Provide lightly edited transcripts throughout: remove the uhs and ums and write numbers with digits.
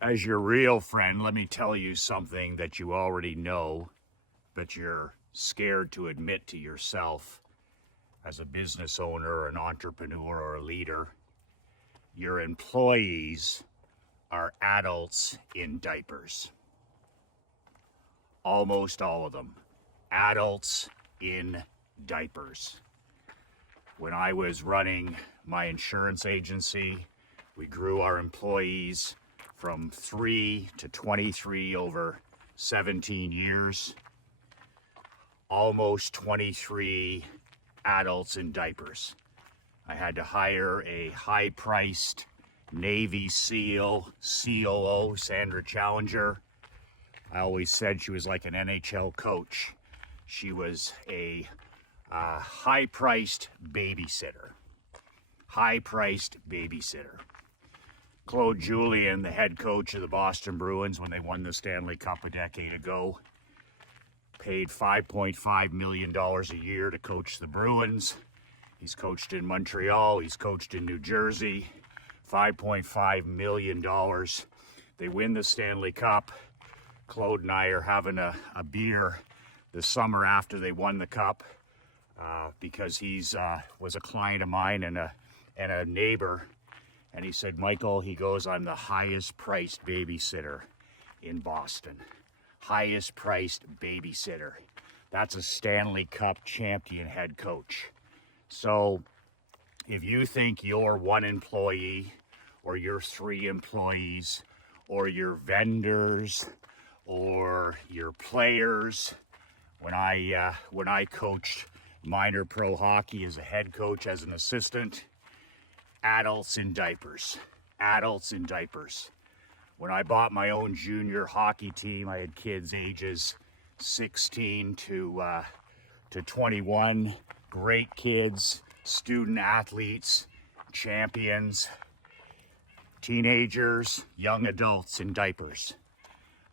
As your real friend, let me tell you something that you already know, but you're scared to admit to yourself as a business owner or an entrepreneur or a leader. Your employees are adults in diapers. Almost all of them. Adults in diapers. When I was running my insurance agency, we grew our employees from 3 to 23 over 17 years. Almost 23 adults in diapers. I had to hire a high-priced Navy SEAL COO, Sandra Challenger. I always said she was like an NHL coach. She was a high-priced babysitter. High-priced babysitter. Claude Julien, the head coach of the Boston Bruins when they won the Stanley Cup a decade ago, paid $5.5 million a year to coach the Bruins. He's coached in Montreal, he's coached in New Jersey. $5.5 million. They win the Stanley Cup. Claude and I are having a beer the summer after they won the cup because he's was a client of mine and a neighbor. And he said, Michael, he goes, I'm the highest priced babysitter in Boston. Highest priced babysitter. That's a Stanley Cup champion head coach. So if you think you're one employee or you're 3 employees or your vendors or your players, when I coached minor pro hockey as a head coach, as an assistant, adults in diapers. Adults in diapers. When I bought my own junior hockey team, I had kids ages 16 to 21. Great kids, student athletes, champions, teenagers, young adults in diapers.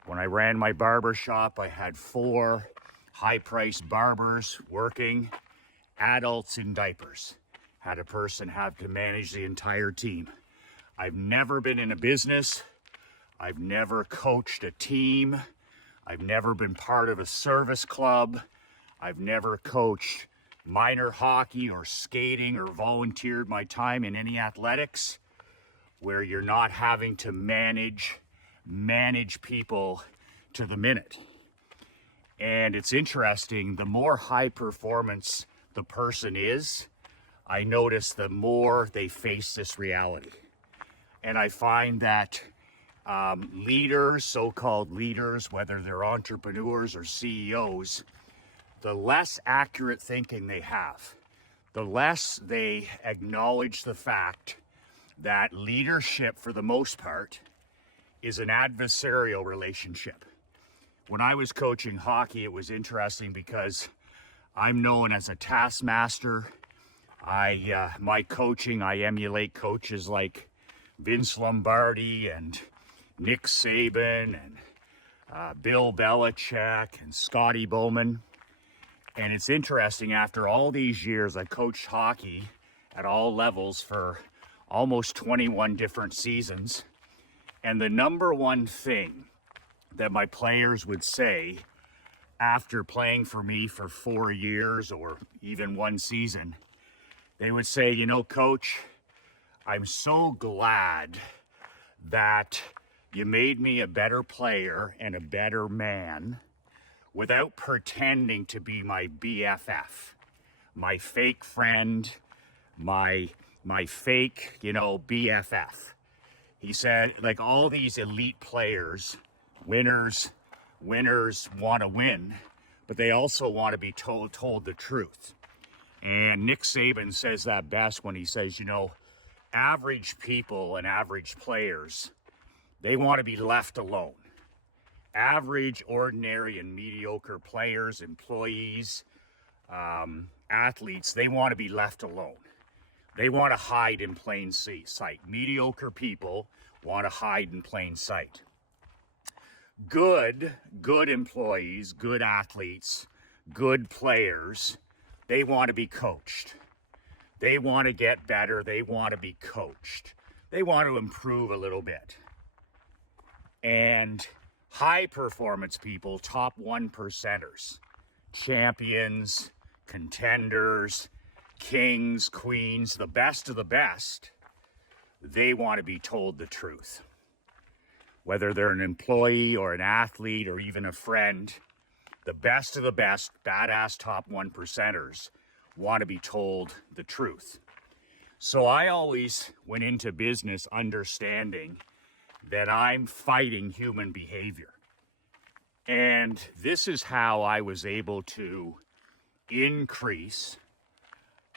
When I ran my barber shop, I had 4 high-priced barbers working, adults in diapers. Had a person have to manage the entire team. I've never been in a business. I've never coached a team. I've never been part of a service club. I've never coached minor hockey or skating or volunteered my time in any athletics where you're not having to manage people to the minute. And it's interesting, the more high performance the person is, I notice the more they face this reality. And I find that leaders, so-called leaders, whether they're entrepreneurs or CEOs, the less accurate thinking they have, the less they acknowledge the fact that leadership, for the most part, is an adversarial relationship. When I was coaching hockey, it was interesting because I'm known as a taskmaster. My coaching, I emulate coaches like Vince Lombardi and Nick Saban and Bill Belichick and Scotty Bowman. And it's interesting, after all these years, I coached hockey at all levels for almost 21 different seasons. And the number one thing that my players would say after playing for me for 4 years or even 1 season, they would say, you know, Coach, I'm so glad that you made me a better player and a better man without pretending to be my BFF, my fake friend, my fake, BFF. He said, like, all these elite players, winners want to win, but they also want to be told the truth. And Nick Saban says that best when he says, average people and average players, they want to be left alone. Average, ordinary, and mediocre players, employees, athletes, they want to be left alone. They want to hide in plain sight. Mediocre people want to hide in plain sight. Good employees, good athletes, good players, they want to be coached. They want to get better. They want to be coached. They want to improve a little bit. and high performance people, top 1%ers, champions, contenders, kings, queens, the best of the best, they want to be told the truth. Whether they're an employee or an athlete or even a friend, the best of the best, badass top 1%ers want to be told the truth. So I always went into business understanding that I'm fighting human behavior. And this is how I was able to increase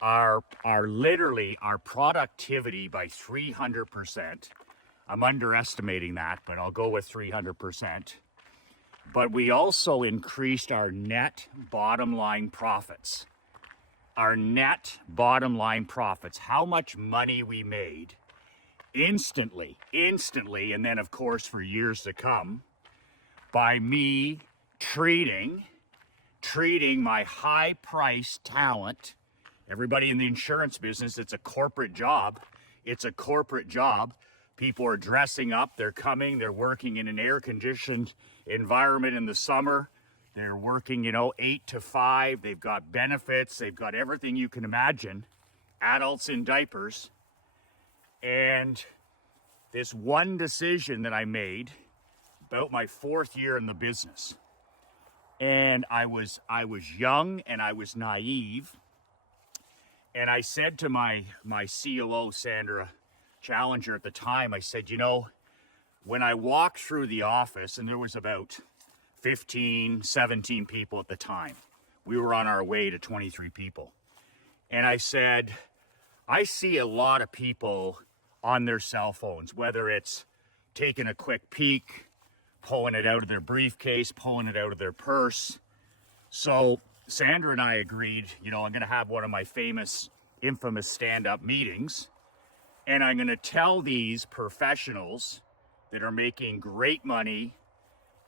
our productivity by 300%. I'm underestimating that, but I'll go with 300%. But we also increased our net bottom line profits. Our net bottom line profits, how much money we made instantly, and then of course for years to come, by me treating my high-priced talent. Everybody in the insurance business, it's a corporate job. It's a corporate job. People are dressing up, they're coming, they're working in an air-conditioned environment in the summer. They're working, 8 to 5. They've got benefits. They've got everything you can imagine. Adults in diapers. And this one decision that I made about my 4th year in the business. And I was young and I was naive. And I said to my COO, Sandra Challenger at the time, I said, when I walked through the office, and there was about 15, 17 people at the time. We were on our way to 23 people. And I said, I see a lot of people on their cell phones, whether it's taking a quick peek, pulling it out of their briefcase, pulling it out of their purse. So Sandra and I agreed, I'm going to have one of my infamous stand-up meetings, and I'm going to tell these professionals that are making great money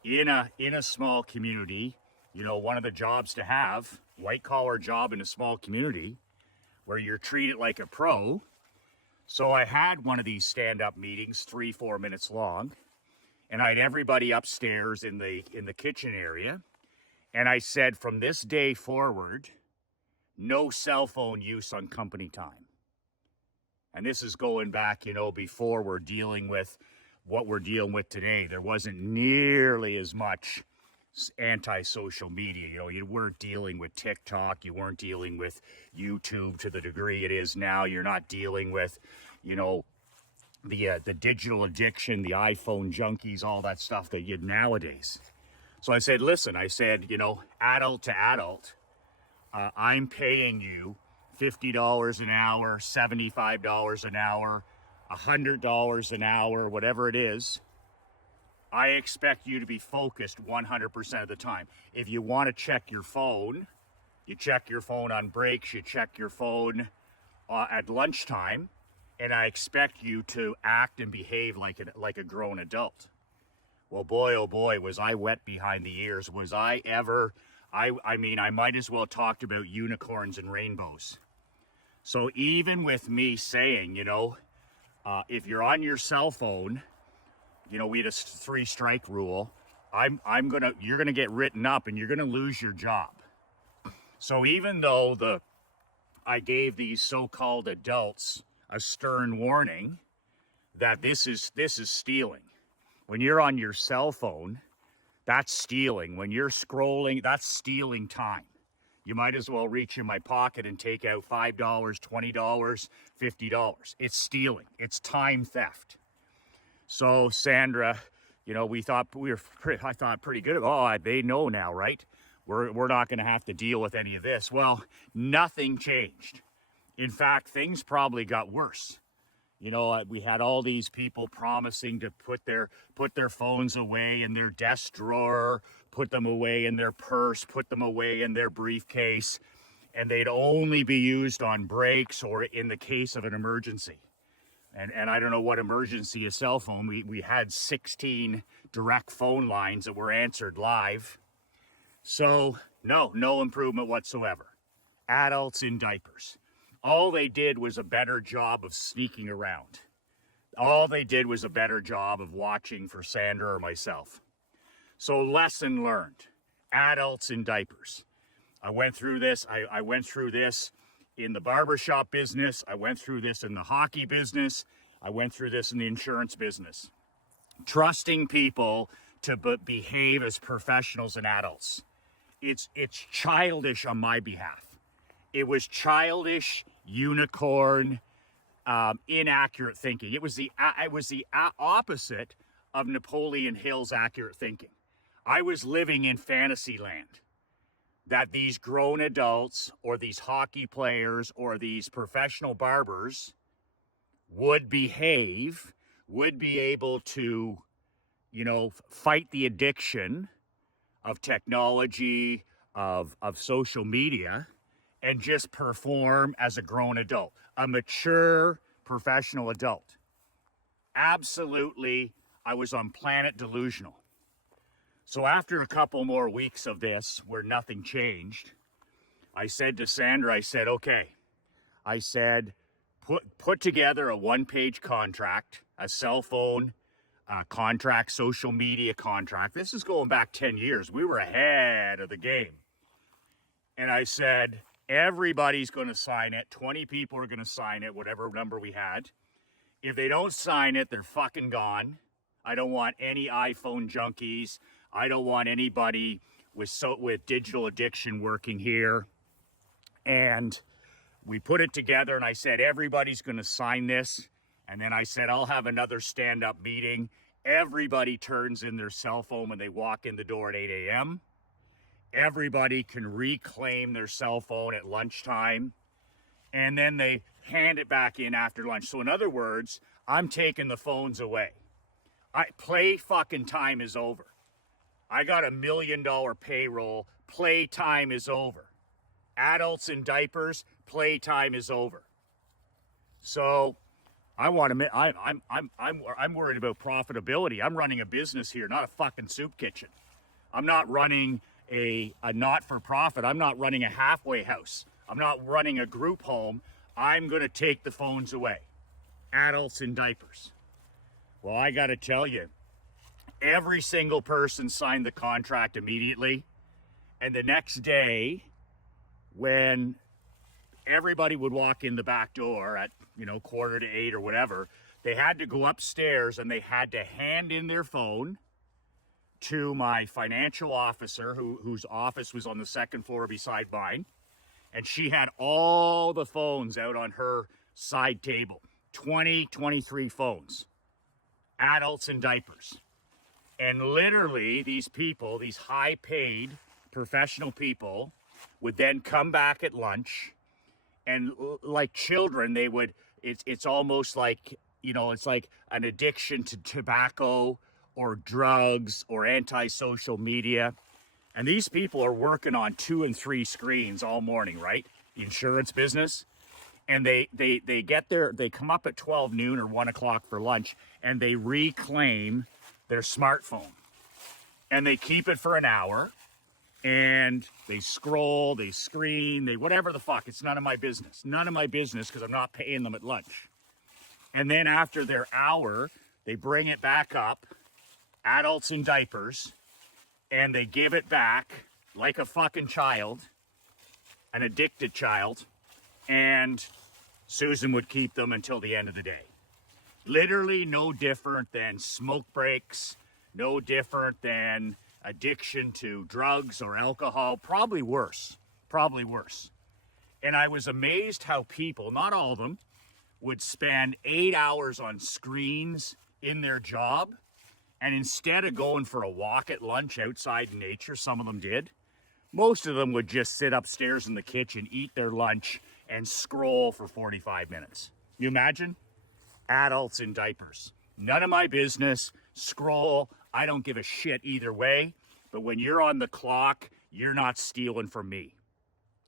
in a small community, one of the jobs to have, white-collar job in a small community where you're treated like a pro. So I had one of these stand-up meetings, 3-4 minutes long, and I had everybody upstairs in the kitchen area, and I said, from this day forward, no cell phone use on company time. And this is going back, before we're dealing with what we're dealing with today. There wasn't nearly as much anti-social media. You weren't dealing with TikTok. You weren't dealing with YouTube to the degree it is now. You're not dealing with, the digital addiction, the iPhone junkies, all that stuff that you nowadays. So I said, listen, adult to adult, I'm paying you $50 an hour, $75 an hour, $100 an hour, whatever it is. I expect you to be focused 100% of the time. If you want to check your phone, you check your phone on breaks, you check your phone at lunchtime, and I expect you to act and behave like a grown adult. Well, boy, oh boy, was I wet behind the ears. Was I ever, I might as well talked about unicorns and rainbows. So even with me saying, if you're on your cell phone, we had a 3-strike rule. You're gonna get written up and you're gonna lose your job. So even though I gave these so-called adults a stern warning that this is stealing. When you're on your cell phone, that's stealing. When you're scrolling, that's stealing time. You might as well reach in my pocket and take out $5, $20, $50. It's stealing. It's time theft. So Sandra, I thought pretty good. Oh, they know now, right? We're not going to have to deal with any of this. Well, nothing changed. In fact, things probably got worse. We had all these people promising to put their phones away in their desk drawer, put them away in their purse, put them away in their briefcase, and they'd only be used on breaks or in the case of an emergency. And I don't know what emergency a cell phone. We had 16 direct phone lines that were answered live. So no improvement whatsoever. Adults in diapers. All they did was a better job of sneaking around. All they did was a better job of watching for Sandra or myself. So lesson learned, adults in diapers. I went through this. I went through this in the barbershop business. I went through this in the hockey business. I went through this in the insurance business. Trusting people to behave as professionals and adults. It's childish on my behalf. It was childish, unicorn, inaccurate thinking. It was the opposite of Napoleon Hill's accurate thinking. I was living in fantasy land, that these grown adults or these hockey players or these professional barbers would behave, would be able to, fight the addiction of technology, of social media, and just perform as a grown adult, a mature professional adult. Absolutely, I was on planet delusional. So after a couple more weeks of this where nothing changed, I said to Sandra, I said, okay. I said, put together a one-page contract, a cell phone contract, social media contract. This is going back 10 years. We were ahead of the game. And I said, everybody's going to sign it. 20 people are going to sign it, whatever number we had. If they don't sign it, they're fucking gone. I don't want any iPhone junkies. I don't want anybody with digital addiction working here. And we put it together, and I said, everybody's going to sign this. And then I said, I'll have another stand-up meeting. Everybody turns in their cell phone when they walk in the door at 8 a.m. Everybody can reclaim their cell phone at lunchtime. And then they hand it back in after lunch. So in other words, I'm taking the phones away. Play fucking time is over. I got $1 million payroll. Playtime is over. Adults in diapers. Playtime is over. So I'm worried about profitability. I'm running a business here, not a fucking soup kitchen. I'm not running a not-for-profit. I'm not running a halfway house. I'm not running a group home. I'm going to take the phones away. Adults in diapers. Well, I got to tell you, every single person signed the contract immediately. And the next day, when everybody would walk in the back door at, 7:45 or whatever, they had to go upstairs and they had to hand in their phone to my financial officer, whose office was on the second floor beside mine. And she had all the phones out on her side table. 23 phones. Adults in diapers. And literally, these people, these high-paid professional people, would then come back at lunch, and like children, they would, it's almost like, it's like an addiction to tobacco or drugs or anti-social media. And these people are working on 2 and 3 screens all morning, right? The insurance business. And they come up at 12 noon or 1 o'clock for lunch, and they reclaim their smartphone. And they keep it for an hour, and they scroll, they screen, they whatever the fuck. It's none of my business. None of my business, because I'm not paying them at lunch. And then after their hour, they bring it back up, adults in diapers, and they give it back like a fucking child, an addicted child, and Susan would keep them until the end of the day. Literally no different than smoke breaks, no different than addiction to drugs or alcohol, probably worse. And I was amazed how people, not all of them, would spend 8 hours on screens in their job, and instead of going for a walk at lunch outside in nature, some of them did, most of them would just sit upstairs in the kitchen, eat their lunch, and scroll for 45 minutes. You imagine? Adults in diapers. None of my business. Scroll. I don't give a shit either way. But when you're on the clock, you're not stealing from me.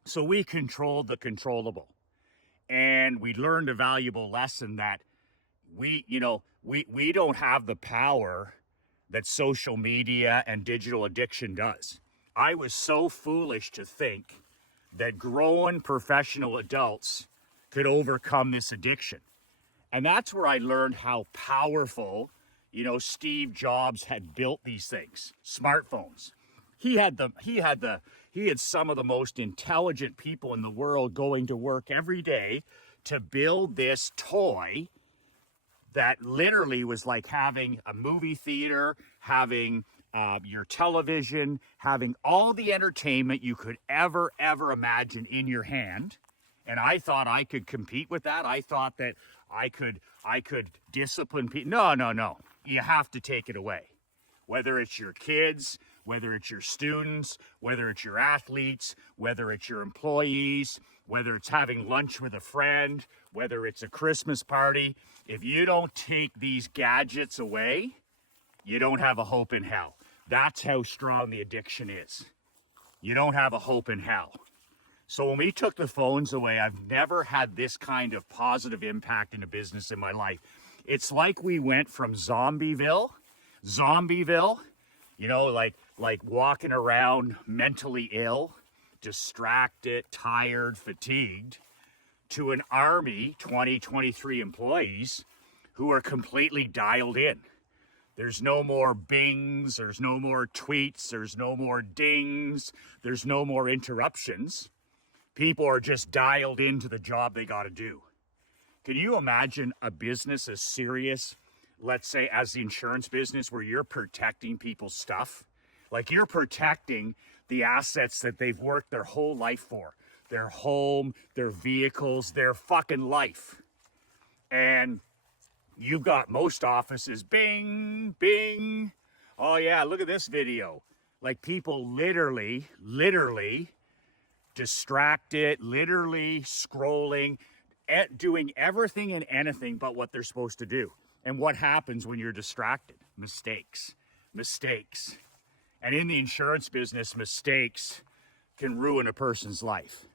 So we controlled the controllable. And we learned a valuable lesson that we don't have the power that social media and digital addiction does. I was so foolish to think that grown professional adults could overcome this addiction. And that's where I learned how powerful, Steve Jobs had built these things, smartphones. He had some of the most intelligent people in the world going to work every day to build this toy that literally was like having a movie theater, having your television, having all the entertainment you could ever imagine in your hand. And I thought I could compete with that. I thought that I could discipline people. No. You have to take it away. Whether it's your kids, whether it's your students, whether it's your athletes, whether it's your employees, whether it's having lunch with a friend, whether it's a Christmas party, if you don't take these gadgets away, you don't have a hope in hell. That's how strong the addiction is. You don't have a hope in hell. So when we took the phones away, I've never had this kind of positive impact in a business in my life. It's like we went from Zombieville, like walking around mentally ill, distracted, tired, fatigued, to an army, 23 employees who are completely dialed in. There's no more bings, there's no more tweets, there's no more dings, there's no more interruptions. People are just dialed into the job they got to do. Can you imagine a business as serious, let's say, as the insurance business, where you're protecting people's stuff? Like, you're protecting the assets that they've worked their whole life for. Their home, their vehicles, their fucking life. And you've got most offices, bing, bing. Oh yeah, look at this video. Like, people literally distracted, literally scrolling, doing everything and anything but what they're supposed to do. And what happens when you're distracted? Mistakes. And in the insurance business, mistakes can ruin a person's life.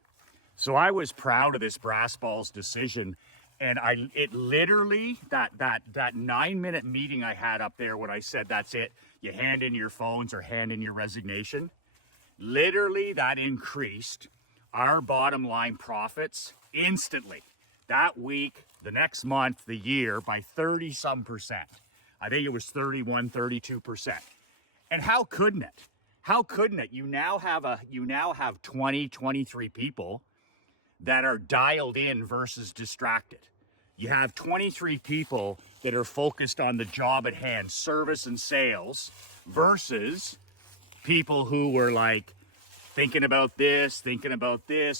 So I was proud of this brass balls decision. And it literally, that 9-minute meeting I had up there when I said, that's it, you hand in your phones or hand in your resignation, literally that increased our bottom line profits instantly. That week, the next month, the year, by 30-some%. I think it was 31, 32%. And how couldn't it? How couldn't it? You now have 23 people that are dialed in versus distracted. You have 23 people that are focused on the job at hand, service and sales, versus people who were like thinking about this,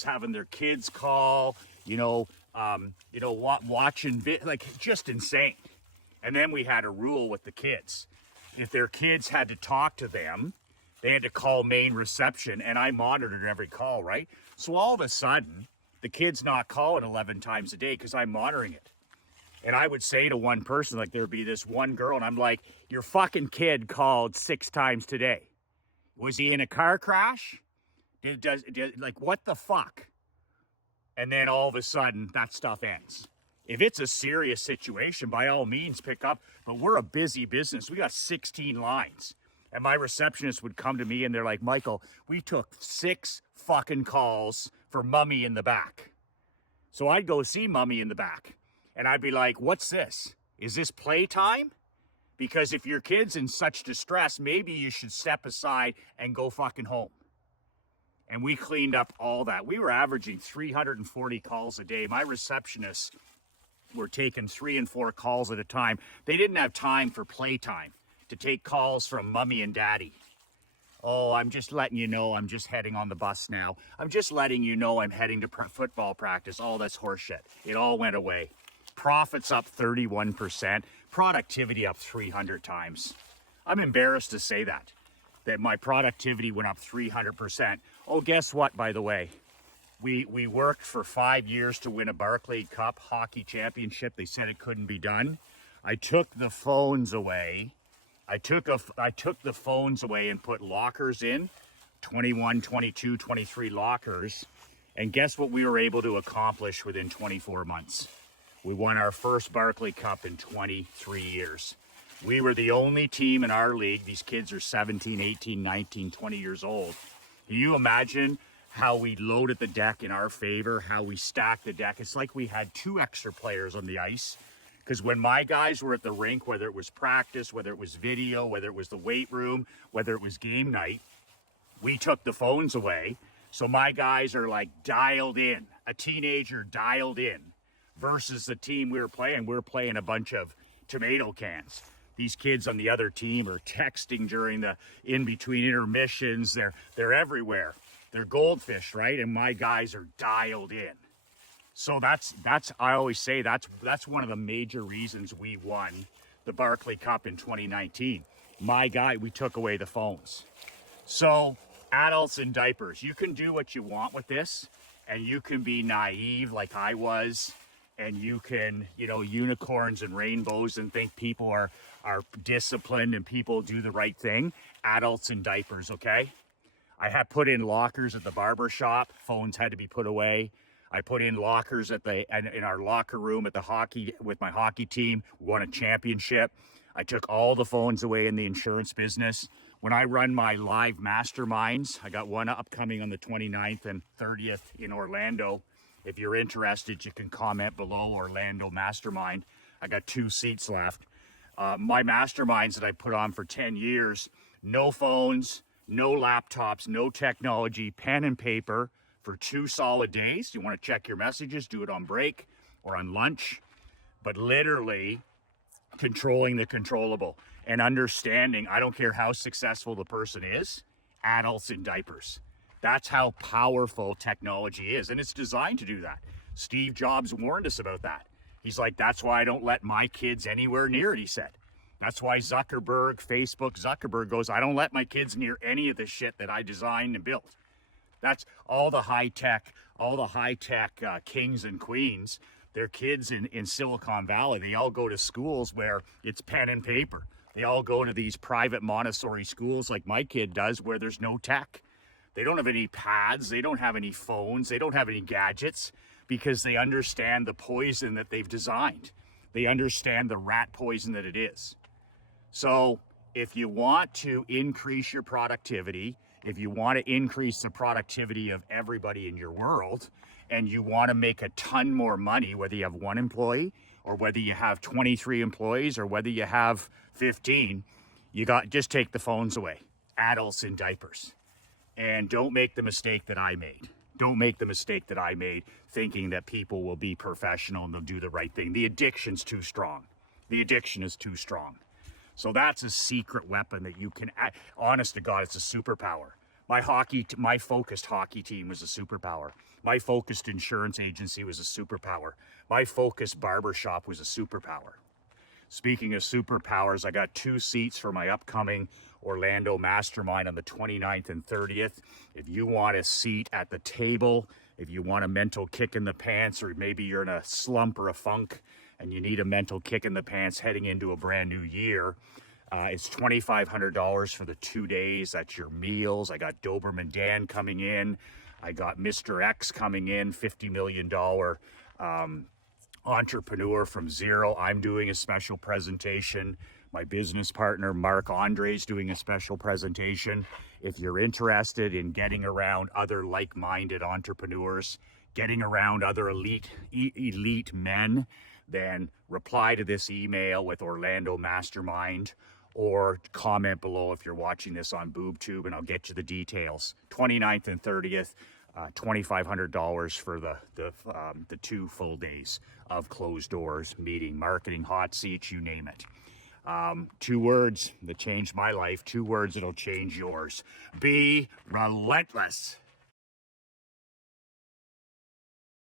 having their kids call, watching, like, just insane. And then we had a rule with the kids. If their kids had to talk to them, they had to call main reception, and I monitored every call, right? So all of a sudden, the kid's not calling 11 times a day because I'm monitoring it. And I would say to one person, like, there'd be this one girl, and I'm like, your fucking kid called 6 times today. Was he in a car crash? Like, what the fuck? And then all of a sudden, that stuff ends. If it's a serious situation, by all means, pick up. But we're a busy business. We got 16 lines. And my receptionist would come to me and they're like, Michael, we took 6 fucking calls for Mummy in the back. So I'd go see Mummy in the back. And I'd be like, what's this? Is this playtime? Because if your kid's in such distress, maybe you should step aside and go fucking home. And we cleaned up all that. We were averaging 340 calls a day. My receptionists were taking 3 and 4 calls at a time. They didn't have time for playtime to take calls from Mummy and Daddy. Oh, I'm just letting you know I'm just heading on the bus now. I'm just letting you know I'm heading to football practice. All that's horseshit. It all went away. Profits up 31%. Productivity up 300 times. I'm embarrassed to say that my productivity went up 300%. Oh, guess what, by the way? We worked for 5 years to win a Barclay Cup hockey championship. They said it couldn't be done. I took the phones away. I took the phones away and put lockers in, 21, 22, 23 lockers. And guess what we were able to accomplish within 24 months? We won our first Barclay Cup in 23 years. We were the only team in our league. These kids are 17, 18, 19, 20 years old. Can you imagine how we loaded the deck in our favor, how we stacked the deck? It's like we had 2 extra players on the ice Because when my guys were at the rink, whether it was practice, whether it was video, whether it was the weight room, whether it was game night, we took the phones away. So my guys are like dialed in, a teenager dialed in, versus the team we were playing a bunch of tomato cans. These kids on the other team are texting during the in-between intermissions. They're everywhere. They're goldfish, right? And my guys are dialed in. So that's I always say that's one of the major reasons we won the Barclay Cup in 2019. We took away the phones. So adults in diapers, you can do what you want with this, and you can be naive like I was, and you can, unicorns and rainbows and think people are disciplined and people do the right thing. Adults in diapers, okay? I have put in lockers at the barber shop. Phones had to be put away. I put in lockers in our locker room at the hockey with my hockey team. We won a championship. I took all the phones away in the insurance business. When I run my live masterminds, I got one upcoming on the 29th and 30th in Orlando. If you're interested, you can comment below, Orlando Mastermind. I got 2 seats left. My masterminds that I put on for 10 years, no phones, no laptops, no technology, pen and paper for 2 solid days. You want to check your messages, do it on break or on lunch, but literally controlling the controllable and understanding, I don't care how successful the person is, adults in diapers. That's how powerful technology is, and it's designed to do that. Steve Jobs warned us about that. He's like, that's why I don't let my kids anywhere near it, he said. That's why Zuckerberg goes, I don't let my kids near any of the shit that I designed and built. That's all the high tech kings and queens. Their kids in Silicon Valley, they all go to schools where it's pen and paper. They all go to these private Montessori schools like my kid does, where there's no tech. They don't have any pads, they don't have any phones, they don't have any gadgets, because they understand the poison that they've designed. They understand the rat poison that it is. So if you want to increase your productivity, if you want to increase the productivity of everybody in your world, and you want to make a ton more money, whether you have 1 employee or whether you have 23 employees or whether you have 15, just take the phones away. Adults in diapers. And don't make the mistake that I made. Don't make the mistake that I made thinking that people will be professional and they'll do the right thing. The addiction's too strong. The addiction is too strong. So that's a secret weapon that you can, honest to God, it's a superpower. My focused hockey team was a superpower. My focused insurance agency was a superpower. My focused barbershop was a superpower. Speaking of superpowers, I got 2 seats for my upcoming Orlando Mastermind on the 29th and 30th. If you want a seat at the table, if you want a mental kick in the pants, or maybe you're in a slump or a funk and you need a mental kick in the pants heading into a brand new year, it's $2,500 for the 2 days. That's your meals. I got Doberman Dan coming in. I got Mr. X coming in, $50 million entrepreneur from zero. I'm doing a special presentation. My business partner, Mark Andre, is doing a special presentation. If you're interested in getting around other like-minded entrepreneurs, getting around other elite men, then reply to this email with Orlando Mastermind, or comment below if you're watching this on BoobTube, and I'll get you the details. 29th and 30th, $2,500 for the 2 full days of closed doors, meeting, marketing, hot seats, you name it. 2 words that changed my life, 2 words that'll change yours. Be relentless.